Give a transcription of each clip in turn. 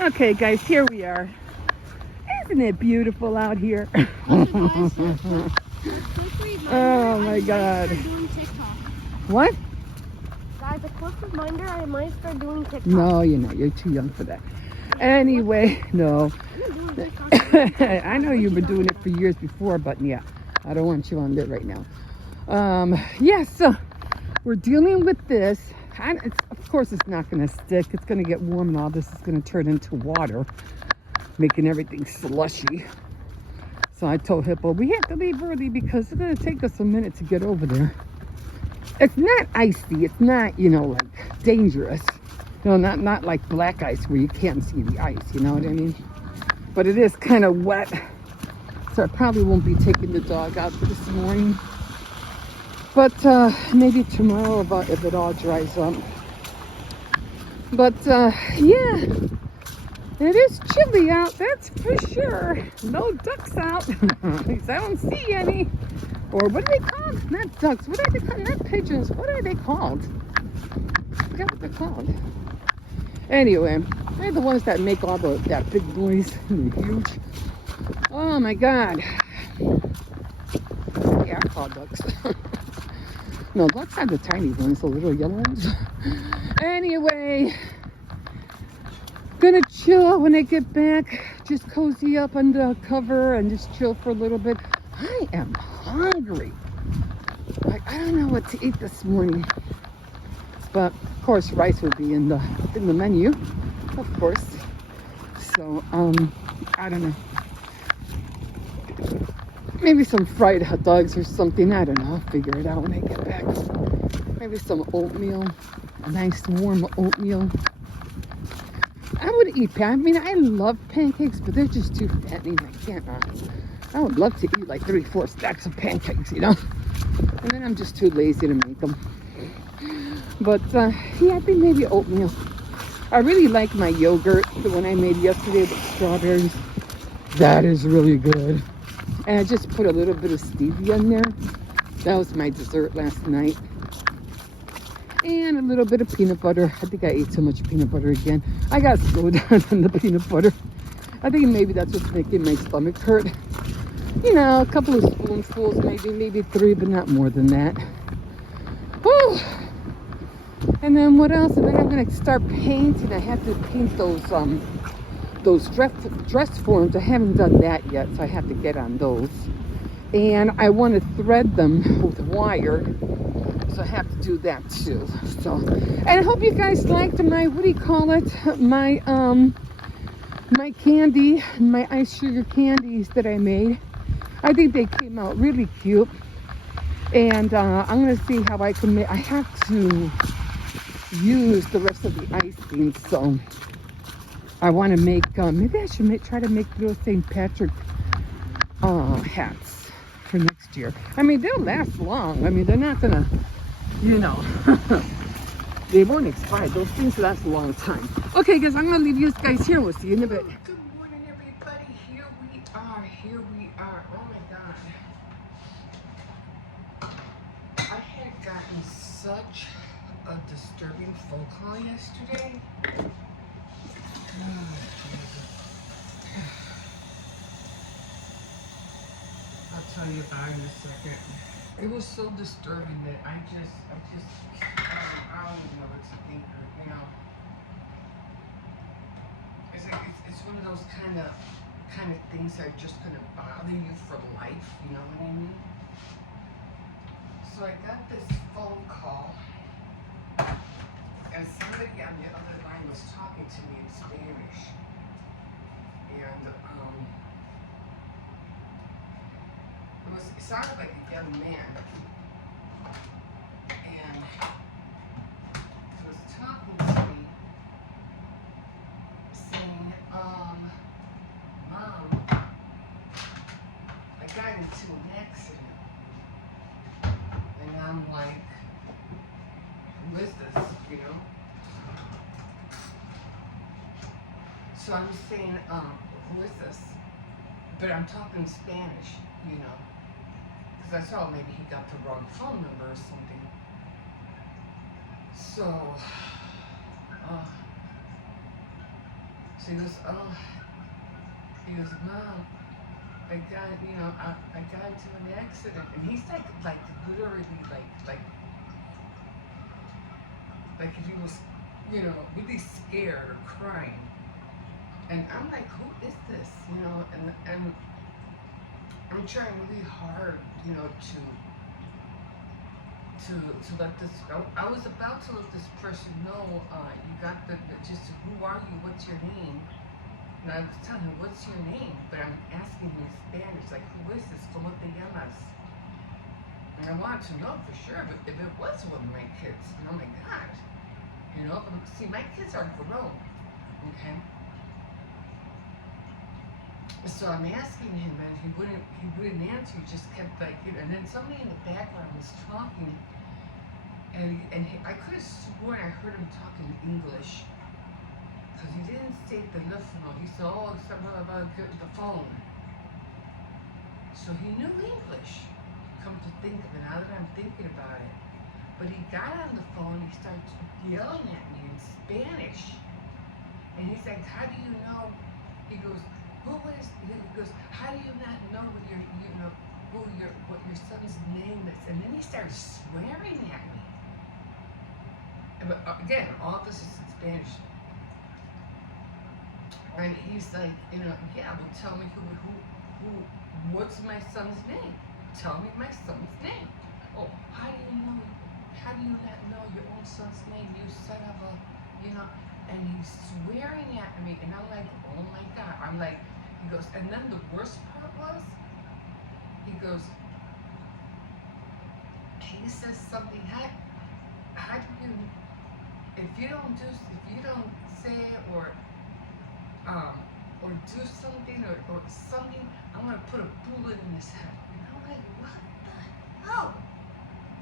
Okay, guys, here we are. Isn't it beautiful out here? Oh my God. What? Guys, a quick reminder, I might start doing TikTok. No, you're not. You're too young for that. Anyway, no. I know you've been doing it for years before, but yeah, I don't want you on there right now. Yeah, so we're dealing with this. Of course, it's not going to stick. It's going to get warm and all this is going to turn into water, making everything slushy. So I told Hippo, we have to leave early because it's going to take us a minute to get over there. It's not icy. It's not, like dangerous. Not like black ice where you can't see the ice, you know what I mean? But it is kind of wet. So I probably won't be taking the dog out this morning. But maybe tomorrow if it all dries up. But yeah, it is chilly out, that's for sure. No ducks out. At least I don't see any. Or what are they called? Not ducks. What are they called? Not pigeons. What are they called? I forgot what they're called. Anyway, they're the ones that make all that big noise. They're huge. Oh my God. Yeah, I call ducks. No, ducks are the tiny ones, the little yellow ones. Anyway, gonna chill when I get back. Just cozy up under cover and just chill for a little bit. I am hungry. Like, I don't know what to eat this morning. But of course rice will be in the menu, of course. So I don't know. Maybe some fried hot dogs or something. I don't know. I'll figure it out when I get back. Maybe some oatmeal. A nice warm oatmeal. I would eat I mean, I love pancakes, but they're just too fattening. I can't. I would love to eat like 3-4 stacks of pancakes, And then I'm just too lazy to make them. But yeah, I think maybe oatmeal. I really like my yogurt, the one I made yesterday with strawberries. That is really good. And I just put a little bit of stevia in there. That was my dessert last night. And a little bit of peanut butter. I think I ate too much peanut butter again. I got so down on the peanut butter. I think maybe that's what's making my stomach hurt. A couple of spoonfuls, maybe 3, but not more than that. Whew. And then what else? And then I'm gonna start painting. I have to paint those dress forms. I haven't done that yet, so I have to get on those. And I want to thread them with wire, so I have to do that too. So, and I hope you guys liked my my candy, my ice sugar candies that I made. I think they came out really cute. And I'm gonna see how I can make. I have to use the rest of the icing, so I want to make. Maybe I should try to make little St. Patrick hats for next year. I mean, they'll last long. I mean, they're not gonna, they won't expire. Those things last a long time. Okay, guys, I'm gonna leave you guys here. We'll see you in a bit. Good morning, everybody. Here we are. Here we are. Oh my God. I had gotten such a disturbing phone call yesterday. I'll tell you about it in a second. It was so disturbing that I don't even know what to think right now. It's like it's one of those kind of things that are just gonna bother you for life. You know what I mean? So I got this phone call, and somebody on the other line was talking to me in Spanish, and it sounded like a young man, and he was talking to me, saying, Mom, I got into an accident. And I'm like, who is this, So I'm saying, who is this? But I'm talking Spanish, because I thought maybe he got the wrong phone number or something. So, So he goes, oh, he goes, Mom, I got into an accident, and he's like literally, like if he was, really scared or crying, and I'm like, who is this, and I'm trying really hard, to let this go. I was about to let this person know, you got just who are you, what's your name? And I was telling him, what's your name? But I'm asking him in Spanish, like, who is this? ¿Cómo te llamas? And I wanted to know for sure if it was one of my kids. And oh my God. See, my kids are grown, okay? So I'm asking him, and he wouldn't answer. He just kept and then somebody in the background was talking, and I could have sworn I heard him talking English, because he didn't say teléfono. He said, oh, something about the phone. So he knew English. Come to think of it, now that I'm thinking about it. But he got on the phone. He started yelling at me in Spanish, and he's like, how do you know? He goes, he goes, how do you not know what your son's name is? And then he started swearing at me. But again, all this is in Spanish. And he's like, yeah, well, tell me what's my son's name? Tell me my son's name. Oh, how do you not know your own son's name? You son of a, and he's swearing at me, and I'm like, oh my God. I'm like, he goes, and then the worst part was, he goes, he says something, how do you, if you don't say or do something or something, I'm gonna put a bullet in his head. And I'm like, what the hell?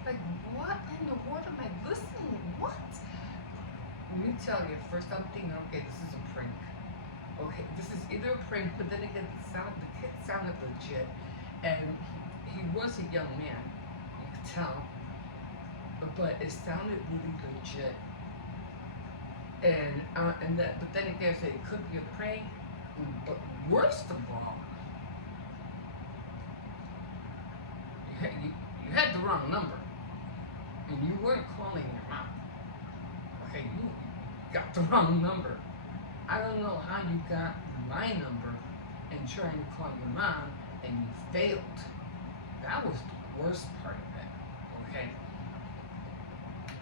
Like, what in the world am I listening? What? Let me tell you, first I'm thinking, okay, this is a prank. Okay, this is either a prank, but then again, the kid sounded legit, and he was a young man, you could tell, but it sounded really legit. But then again, I said it could be a prank, but worst of all, you had the wrong number, and you weren't calling your mom. Okay, you got the wrong number. I don't know how you got my number and trying to call your mom and you failed. That was the worst part of it, okay?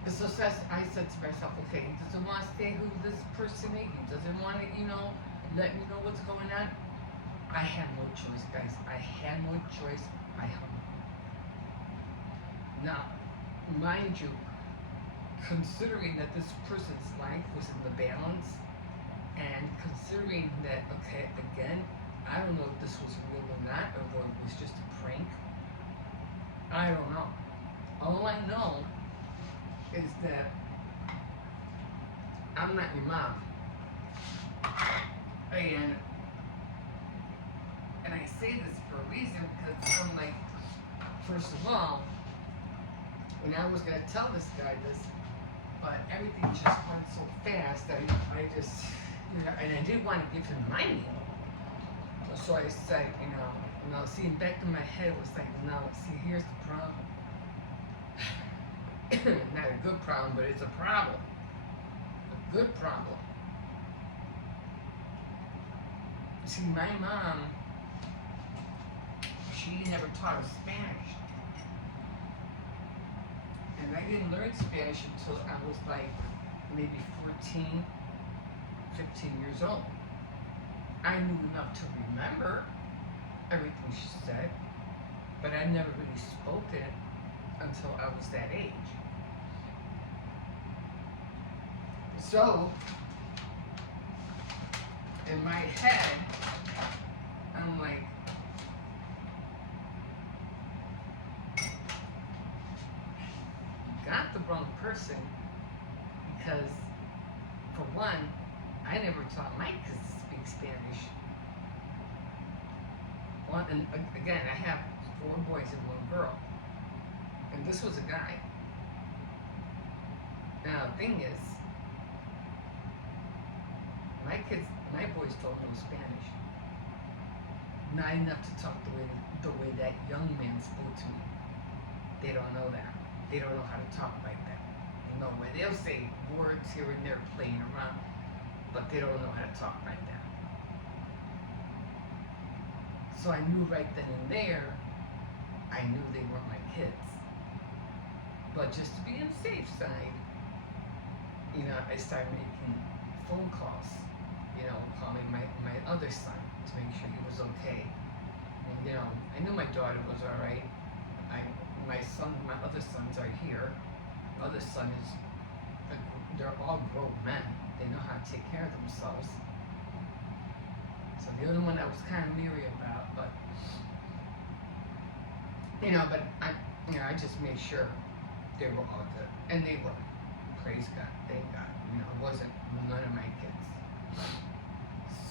So I said to myself, okay, he doesn't want to say who this person is. He doesn't want to, let me know what's going on. I had no choice, guys. I had no choice. I hung up. Now, mind you, considering that this person's life was in the balance, and considering that, okay, again, I don't know if this was real or not, or it was just a prank. I don't know. All I know is that I'm not your mom. And I say this for a reason, because I'm like, first of all, when I was gonna tell this guy this, but everything just went so fast that I just, and I didn't want to give him my name. So I said, see, back in my head was like, no, see, here's the problem. Not a good problem, but it's a problem. A good problem. See, my mom, she never taught us Spanish. And I didn't learn Spanish until I was like maybe 14, 15 years old. I knew enough to remember everything she said, but I never really spoke it until I was that age. So, in my head, I'm like, you got the wrong person, because, for one, I never taught my kids to speak Spanish. Well, and again, I have 4 boys and 1 girl. And this was a guy. Now, the thing is, my my boys don't know Spanish. Not enough to talk the way that young man spoke to me. They don't know that. They don't know how to talk like that. You know, where they'll say words here and there playing around, but they don't know how to talk like that. So I knew right then and there, I knew they weren't my kids. But just to be on the safe side, you know, I started making phone calls, you know, calling my other son to make sure he was okay. And, you know, I knew my daughter was all right. My other sons are here. My other son is, they're all grown men. They know how to take care of themselves. So the other one I was kind of leery about, but, you know, I just made sure they were all good. And they were. Praise God. Thank God. You know, it wasn't none of my kids.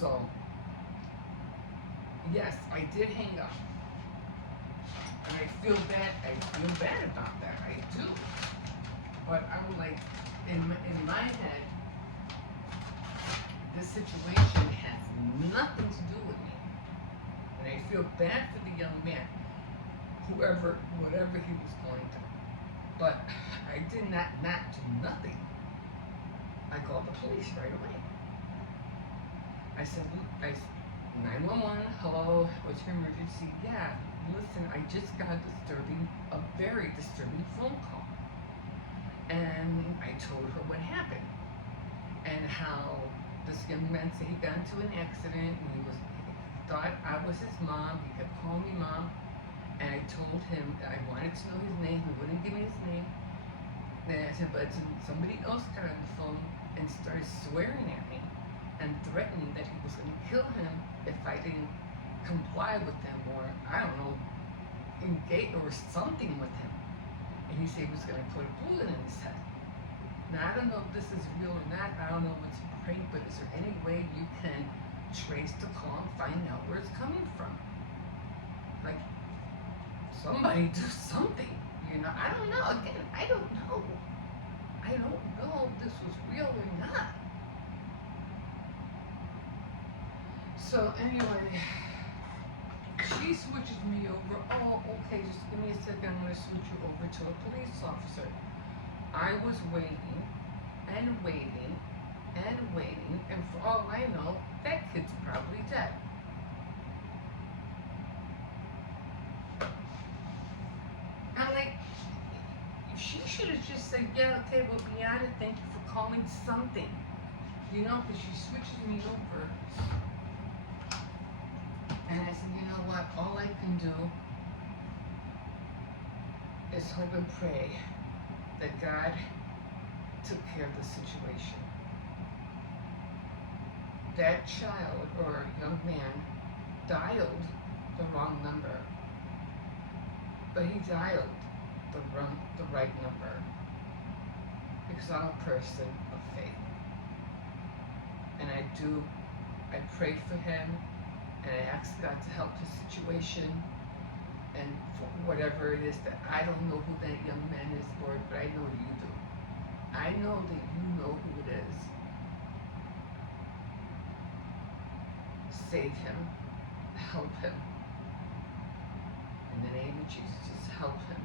So, yes, I did hang up. And I feel bad about that. I do. But I'm like, in my head, this situation has nothing to do with me. And I feel bad for the young man, whatever he was going through. But I did not do nothing. I called the police right away. I said, 911, hello, what's your emergency? Yeah, listen, I just got a very disturbing phone call. And I told her what happened. And how this young man said he got into an accident and he thought I was his mom. He kept calling me mom. And I told him I wanted to know his name. He wouldn't give me his name. And I said, but somebody else got on the phone and started swearing at me and threatening that he was going to kill him if I didn't comply with him, or I don't know, engage or something with him. And he said he was going to put a bullet in his head. Now I don't know if this is real or not. I don't know if it's a prank, but is there any way you can trace the call and find out where it's coming from? Like, somebody do something, you know? I don't know. Again, I don't know. I don't know if this was real or not. So anyway, she switches me over. Oh, okay, just give me a second. I'm going to switch you over to a police officer. I was waiting and waiting and waiting, and for all I know, that kid's probably dead. I'm like, she should have just said, yeah, okay, we'll be on it. Thank you for calling something. You know, because she switches me over. And I said, you know what? All I can do is hope and pray that God took care of the situation. That child or young man dialed the wrong number, but he dialed the right number because I'm a person of faith. And I pray for him, and I ask God to help his situation, and for whatever it is that I don't know who that young man is, Lord, but I know you do. I know that you know who it is. Save him. Help him. In the name of Jesus, just help him.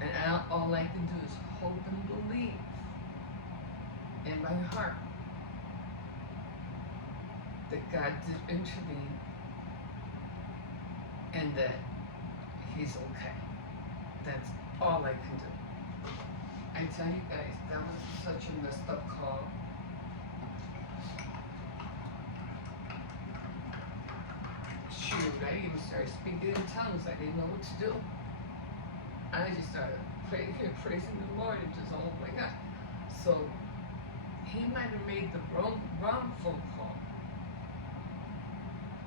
And all I can do is hope and believe in my heart that God did intervene and that he's okay. That's all I can do. I tell you guys, that was such a messed up call. Shoot, I even started speaking in tongues. I didn't know what to do. I just started praising the Lord and just, oh my God. So he might have made the wrong phone call,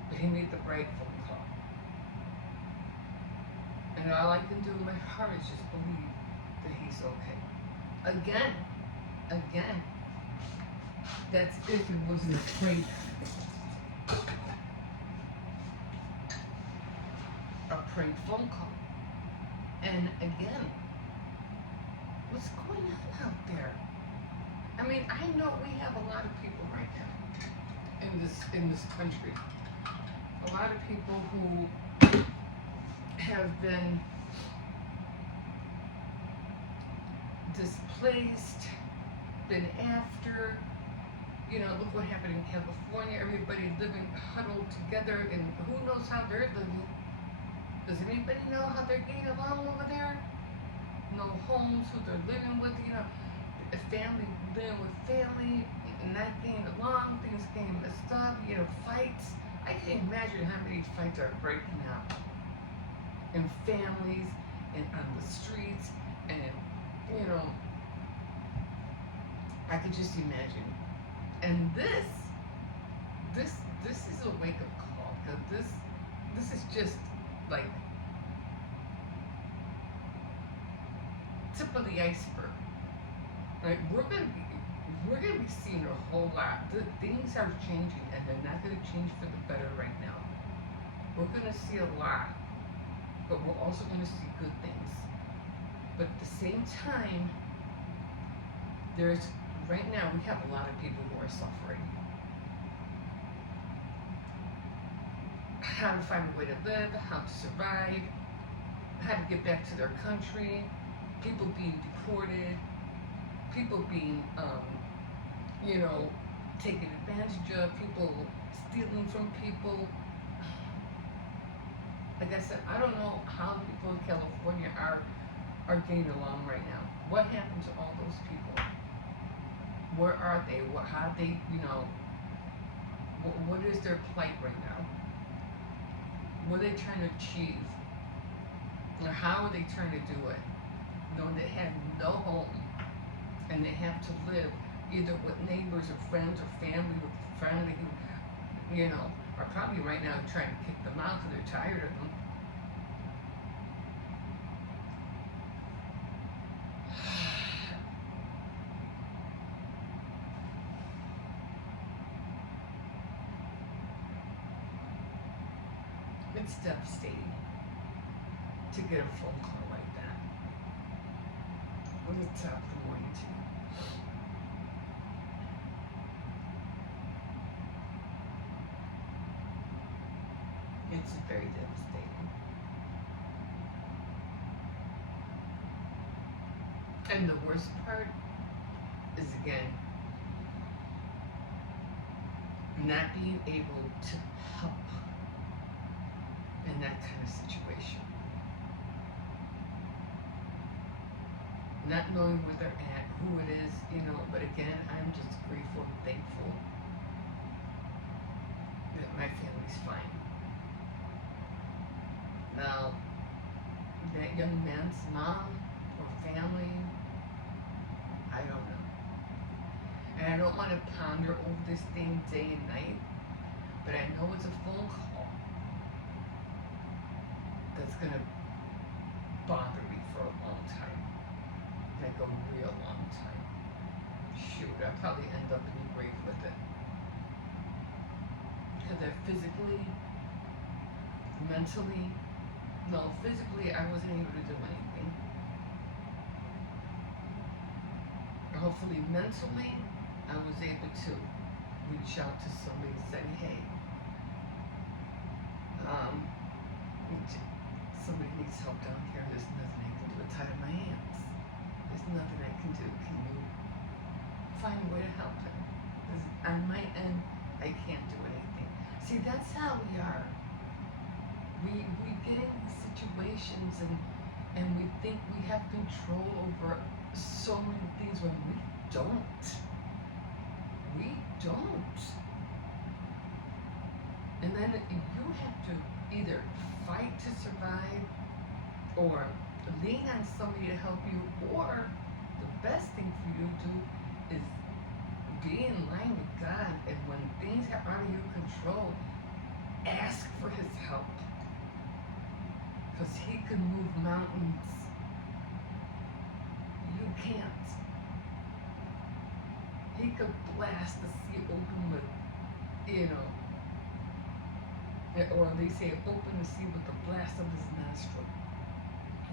but he made the right phone call. And all I can do in my heart is just believe that he's okay. Again, that's if it wasn't a prank. A prank phone call. And again, what's going on out there? I mean, I know we have a lot of people in this country. A lot of people who have been displaced, been after. You know, look what happened in California. Everybody living huddled together, and who knows how they're living? Does anybody know how they're getting along over there? No homes, who they're living with, you know, a family living with family, not getting along, things getting messed up, you know, fights. I can't imagine how many fights are breaking out in families and on the streets, and you know, I could just imagine. And this is a wake up call, because this is just like tip of the iceberg. Like we're gonna be seeing a whole lot. Things are changing, and they're not gonna change for the better right now. We're gonna see a lot, but we're also gonna see good things. But at the same time, right now we have a lot of people who are suffering. How to find a way to live, how to survive, how to get back to their country, people being deported, people being, you know, taken advantage of, people stealing from people. Like I said, I don't know how people in California are getting along right now. What happened to all those people? Where are they? How they, you know, what is their plight right now? What are they trying to achieve? Or how are they trying to do it? Knowing they have no home, and they have to live either with neighbors or friends or family, with family who, you know, are probably right now trying to kick them out because they're tired of them. It's devastating to get a phone call like that. When it's top of the morning to you. It's very devastating. And the worst part is, again, not being able to help in that kind of situation. Not knowing where they're at, who it is, you know, but again, I'm just grateful and thankful that my family's fine. Now, that young man's mom or family, I don't know. And I don't want to ponder over this thing day and night, but I know it's a phone call that's gonna bother me for a long time. Like a real long time. Shoot, I'll probably end up in the grave with it. Because I physically, mentally, no, physically I wasn't able to do anything. Hopefully mentally, I was able to reach out to somebody and say, hey, somebody needs help down here. There's nothing I can do. It's out of my hands. There's nothing I can do. Can you find a way to help him? Because on my end, I can't do anything. See, that's how we are. We get in these situations and we think we have control over so many things when we don't. We don't. And then you have to either fight to survive or lean on somebody to help you, or the best thing for you to do is be in line with God, and when things are out of your control, ask for his help, because he can move mountains. You can't. He could blast the sea open with, you know, or they say open the sea with the blast of his nostril.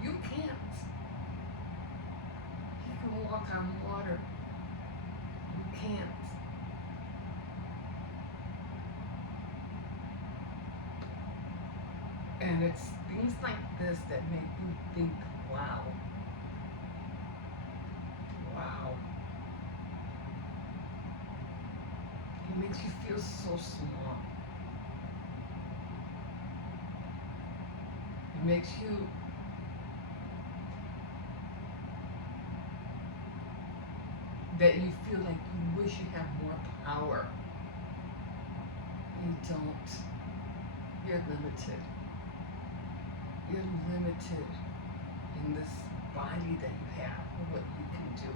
You can't. He can walk on water. You can't. And it's things like this that make you think, wow. Wow. It makes you feel so small. It makes you that you feel like you wish you had more power. You don't. You're limited. You're limited in this body that you have and what you can do.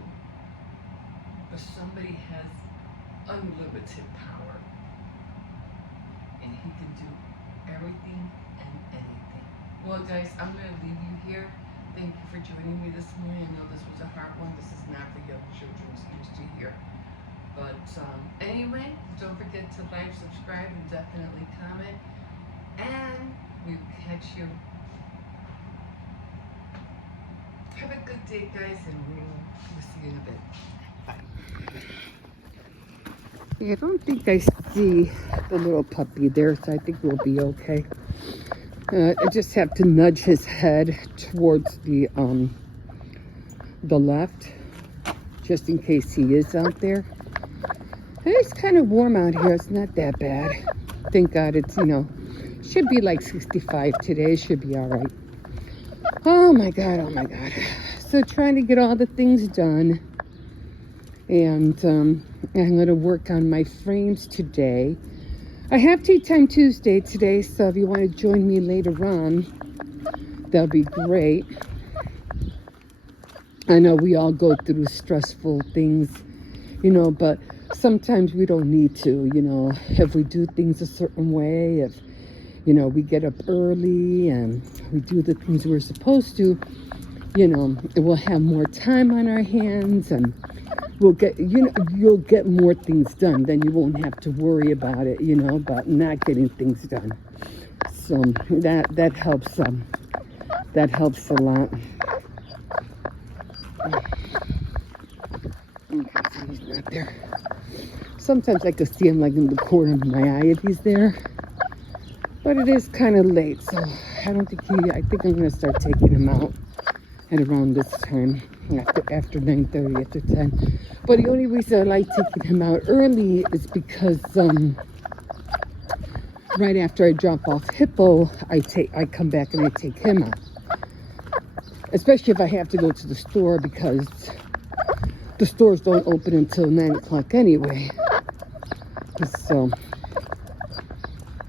But somebody has unlimited power. And he can do everything and anything. Well, guys, I'm going to leave you here. Thank you for joining me this morning. I know this was a hard one. This is not for young children's ears to hear. But anyway, don't forget to like, subscribe, and definitely comment. And we'll catch you. Have a good day, guys, and we'll see you in a bit. Bye. Yeah, I don't think I see the little puppy there, so I think we'll be okay. I just have to nudge his head towards the left, just in case he is out there. It's kind of warm out here. It's not that bad. Thank God it's, should be like 65 today. Should be all right. Oh my God, oh my God. So trying to get all the things done. And I'm going to work on my frames today. I have Tea Time Tuesday today, so if you want to join me later on, that'll be great. I know we all go through stressful things, but sometimes we don't need to, if we do things a certain way, if, we get up early and we do the things we're supposed to, we'll have more time on our hands and we'll get, you'll get more things done. Then you won't have to worry about it, about not getting things done. So that helps. That helps a lot. Okay, so he's not there. Sometimes I can see him like in the corner of my eye if he's there. But it is kind of late, so I don't think I think I'm going to start taking him out at around this time, after 9:30, after 10. But the only reason I like taking him out early is because right after I drop off Hippo, I come back and I take him out. Especially if I have to go to the store, because the stores don't open until 9 o'clock anyway. So,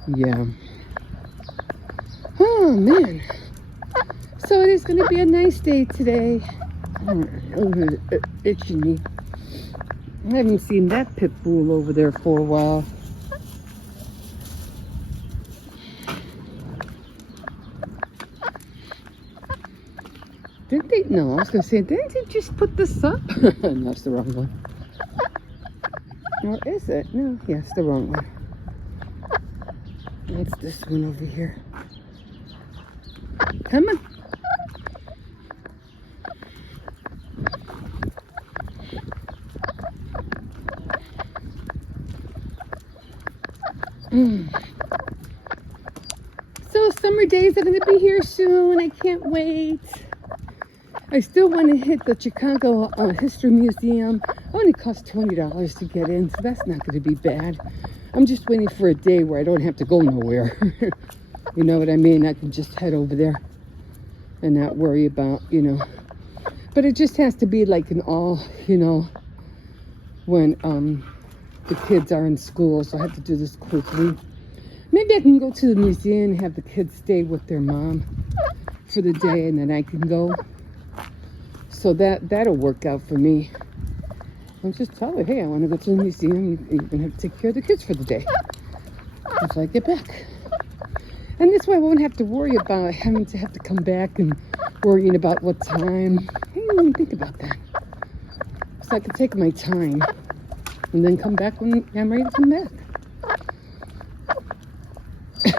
yeah. Oh, man. So it is going to be a nice day today. Itching me. I haven't seen that pit bull over there for a while. Didn't they? No, I was going to say, didn't they just put this up? No, it's the wrong one. Or is it? No, yes, the wrong one. It's this one over here. Come on. So summer days are going to be here soon. I can't wait. I still want to hit the Chicago History Museum. It only costs $20 to get in, so that's not going to be bad. I'm just waiting for a day where I don't have to go nowhere. You know what I mean? I can just head over there and not worry about, But it just has to be like an all, when the kids are in school, so I have to do this quickly. Maybe I can go to the museum and have the kids stay with their mom for the day, and then I can go. So that'll work out for me. I'll just tell her, hey, I want to go to the museum. You're going to have to take care of the kids for the day until I get back. And this way I won't have to worry about having to come back and worrying about what time. I didn't even think about that. So I can take my time and then come back when I'm ready to come back.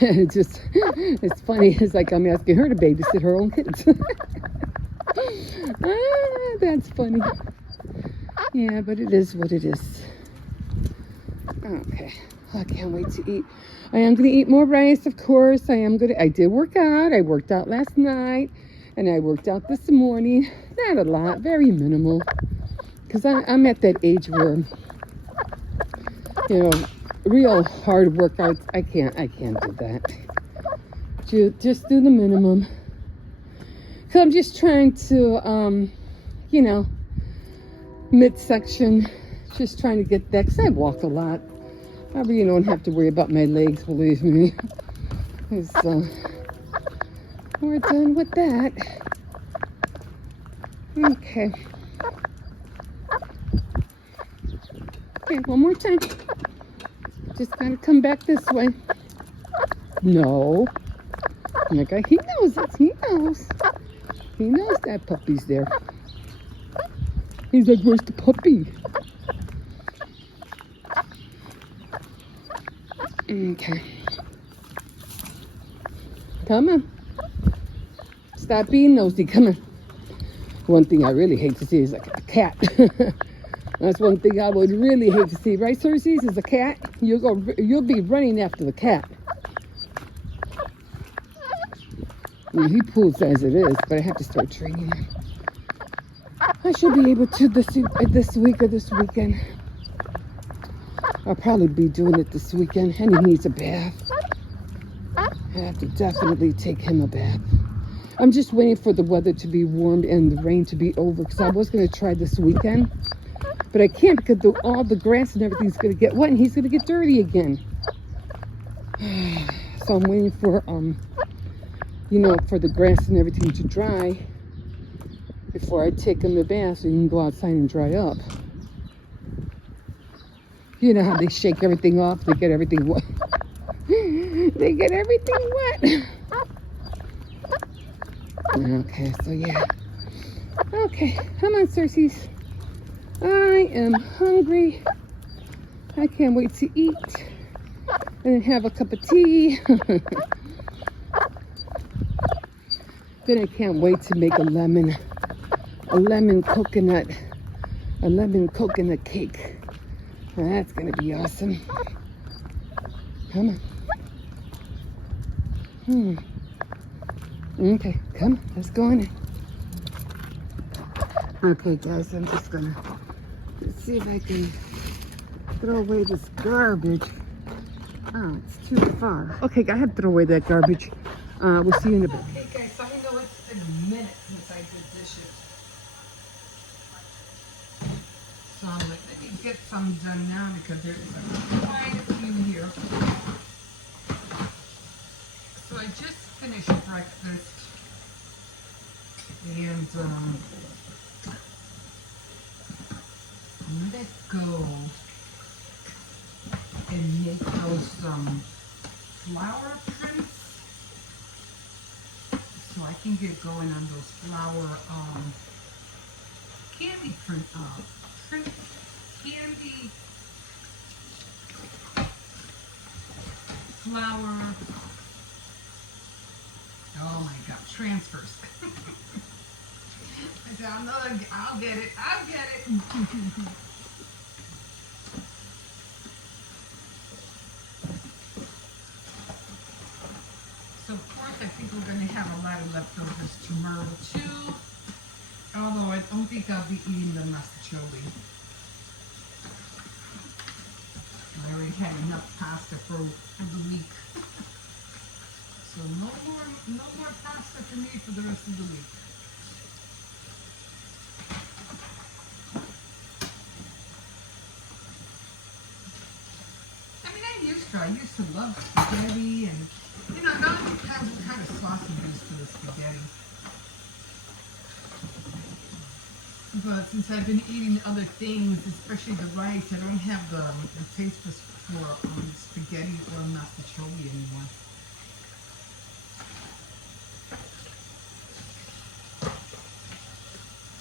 It's funny. It's like I'm asking her to babysit her own kids. That's funny. Yeah, but it is what it is. Okay. I can't wait to eat. I am going to eat more rice, of course. I did work out. I worked out last night. And I worked out this morning. Not a lot. Very minimal. Because I'm at that age where, you know, real hard workouts, I can't do that. Just do the minimum. So I'm just trying to, you know, midsection, just trying to get that, because I walk a lot. I really don't have to worry about my legs, believe me. So, we're done with that. Okay. Okay, one more time. Just gotta come back this way. No. Okay, he knows it. He knows. He knows that puppy's there. He's like, where's the puppy? Okay. Come on. Stop being nosy. Come on. One thing I really hate to see is like a cat. That's one thing I would really hate to see. Right, Cersei? Is a cat. You'll be running after the cat. He pulls as it is, but I have to start training him. I should be able to this week or this weekend. I'll probably be doing it this weekend, and he needs a bath. I have to definitely take him a bath. I'm just waiting for the weather to be warm and the rain to be over, because I was going to try this weekend, but I can't because all the grass and everything's going to get wet, and he's going to get dirty again. So I'm waiting for you know, for the grass and everything to dry before I take him to bath, so he can go outside and dry up. You know how they shake everything off, they get everything wet. They get everything wet. Okay, so yeah. Okay, come on, Cersei. I am hungry. I can't wait to eat and have a cup of tea. Then I can't wait to make a lemon coconut cake. That's gonna be awesome. Come on. Okay, come on, let's go in. Okay, guys, I'm just gonna see if I can throw away this garbage. Oh, it's too far. Okay, I have to throw away that garbage. We'll see you in a bit. Okay, guys, so I know it's been a minute since I did dishes. So let me get some done now because there's quite a few here. So I just finished breakfast and let's go and make those flower prints so I can get going on those flower candy print candy flower, oh my god, transfers. I said, I'll get it. So of course I think we're going to have a lot of leftovers tomorrow too. Although I don't think I'll be eating the masticholi. I already had enough pasta for the week. So no more pasta for me for the rest of the week. I mean, I used to love spaghetti, and you know, now it depends what kind of sauce you use for the spaghetti. But since I've been eating other things, especially the rice, I don't have the taste for spaghetti or masticholi anymore.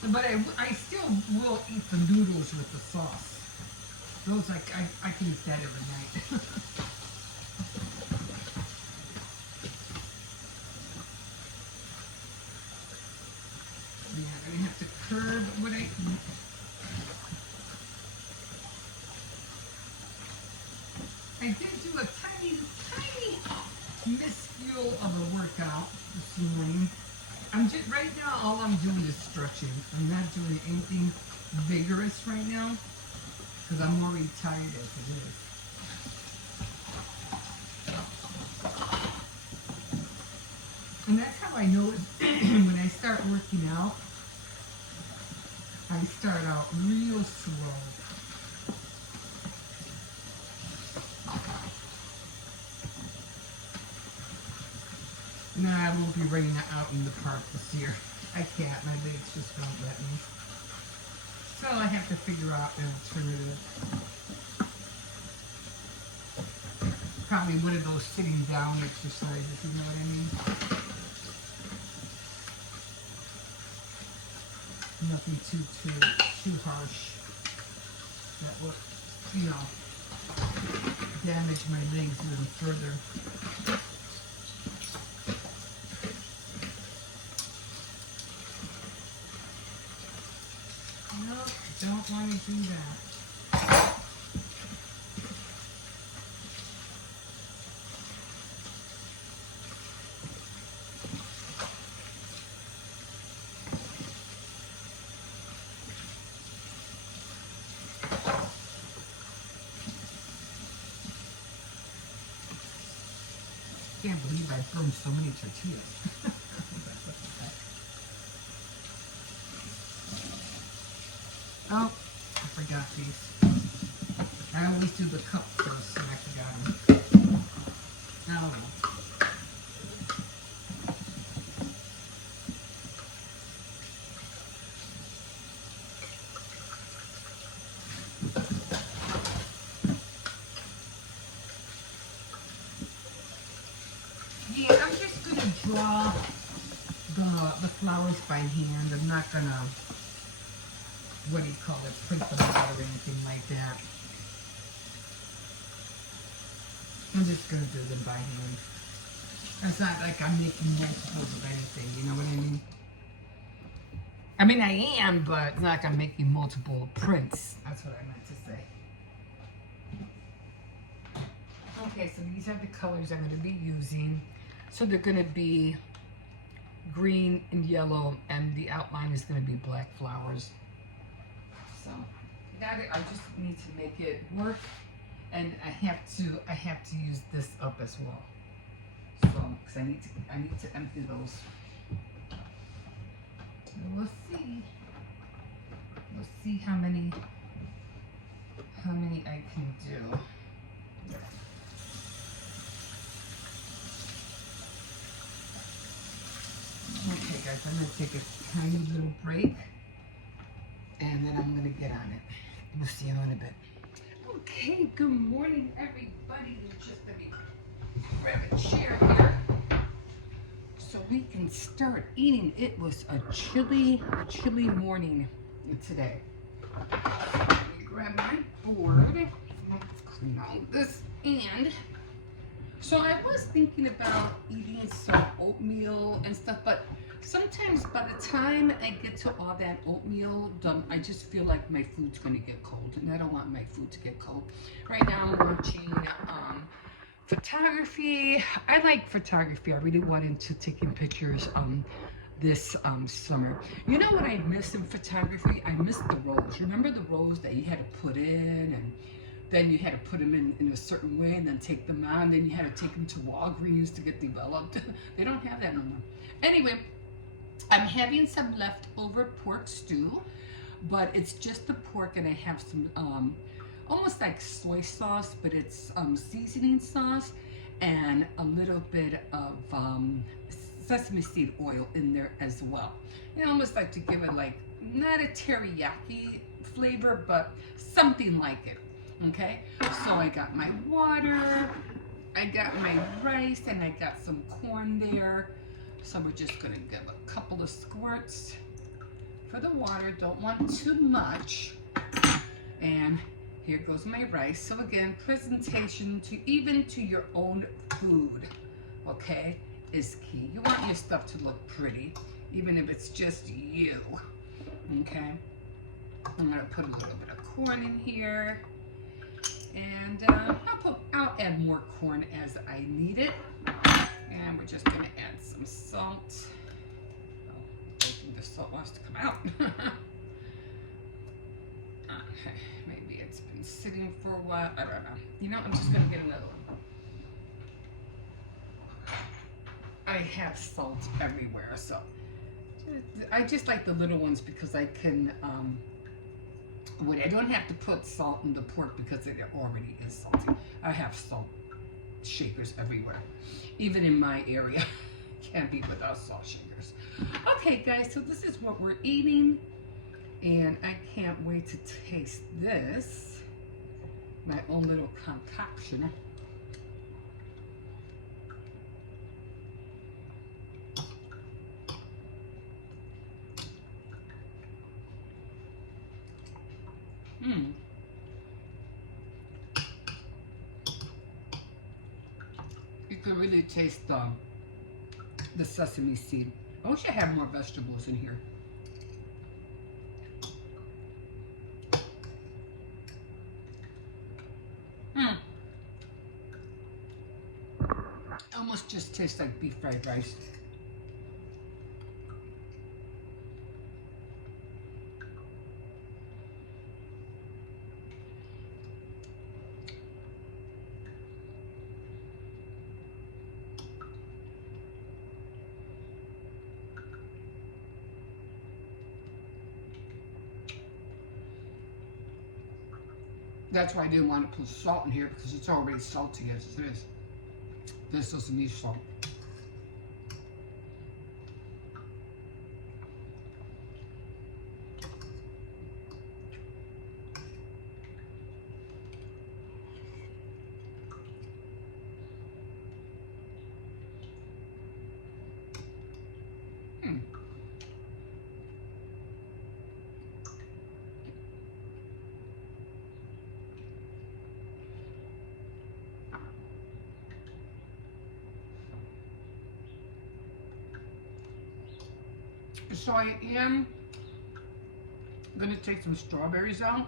But I still will eat the noodles with the sauce. Those I can eat that every night. Yeah, I'm gonna have to curb what I eat. I did do a tiny, tiny minuscule of a workout this morning. I'm just right now. All I'm doing is stretching. I'm not doing anything vigorous right now because I'm already tired as it is. And that's how I know when I start working out. I start out real slow. No, I won't be running out in the park this year. I can't. My legs just won't let me. So I have to figure out an alternative. Probably one of those sitting down exercises, you know what I mean? Nothing too harsh. That would, you know, damage my legs even further. No, don't want to do that. Can't believe I burned so many tortillas. Oh, I forgot these. I always do the cup first, and I forgot them. Oh well. Yeah, I'm just gonna draw the flowers by hand. I'm not gonna, what do you call it, print them out or anything like that. I'm just gonna do them by hand. It's not like I'm making multiples of anything, you know what I mean? I mean, I am, but it's not like I'm making multiple prints. That's what I meant to say. Okay, so these are the colors I'm going to be using. So they're going to be green and yellow, and the outline is going to be black flowers. So I just need to make it work, and I have to use this up as well. So because I need to empty those. So we'll see. We'll see how many I can do. Okay guys, I'm going to take a tiny little break and then I'm going to get on it. We'll see you in a bit. Okay, good morning everybody. Just let me grab a chair here so we can start eating. It was a chilly morning today. Let me grab my board. Let's clean all this and so I was thinking about eating some oatmeal and stuff, but sometimes by the time I get to all that oatmeal done, I just feel like my food's going to get cold, and I don't want my food to get cold. Right now I'm watching photography. I like photography. I really went into taking pictures this summer. You know what I miss in photography? I miss the rows. Remember the rows that you had to put in, and then you had to put them in a certain way and then take them out, and then you had to take them to Walgreens to get developed. They don't have that no more. Anyway, I'm having some leftover pork stew, but it's just the pork, and I have some almost like soy sauce, but it's seasoning sauce and a little bit of sesame seed oil in there as well. I almost like to give it like not a teriyaki flavor, but something like it. Okay, so I got my water, I got my rice, and I got some corn there. So we're just gonna give a couple of squirts for the water. Don't want too much. And here goes my rice. So again, presentation to even to your own food, okay, is key. You want your stuff to look pretty, even if it's just you, okay? I'm gonna put a little bit of corn in here. And pork corn as I need it. And we're just going to add some salt. Oh, I think the salt wants to come out. Okay, maybe it's been sitting for a while. I don't know. You know, I'm just going to get another one. I have salt everywhere, so I just like the little ones because I can, I don't have to put salt in the pork because it already is salty. I have salt shakers everywhere, even in my area. Can't be without salt shakers. Okay, guys, so this is what we're eating, and I can't wait to taste this. My own little concoction. You can really taste the sesame seed. I wish I had more vegetables in here. Almost just tastes like beef fried rice. That's why I didn't want to put salt in here because it's already salty as it is. This doesn't need salt. So I am going to take some strawberries out.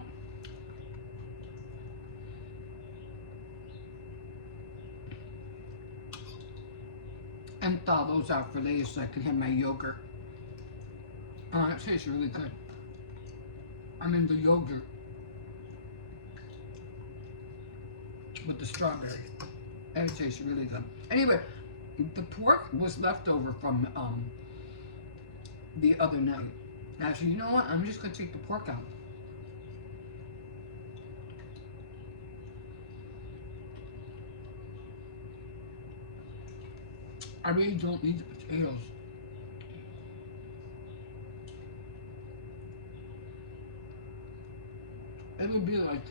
And thaw those out for later so I can have my yogurt. Oh, it tastes really good. I'm in the yogurt with the strawberry. And it tastes really good. Anyway, the pork was left over from the other night. Actually, you know what? I'm just going to take the pork out. I really don't need the potatoes. It would be like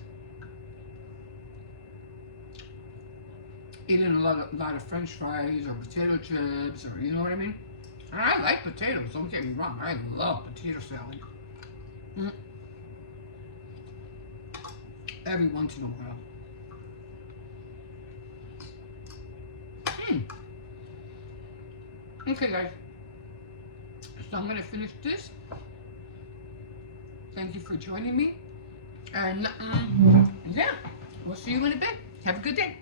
eating a lot of French fries or potato chips, or you know what I mean? And I like potatoes, don't get me wrong. I love potato salad. Every once in a while. Okay, guys. So I'm going to finish this. Thank you for joining me. And, yeah, we'll see you in a bit. Have a good day.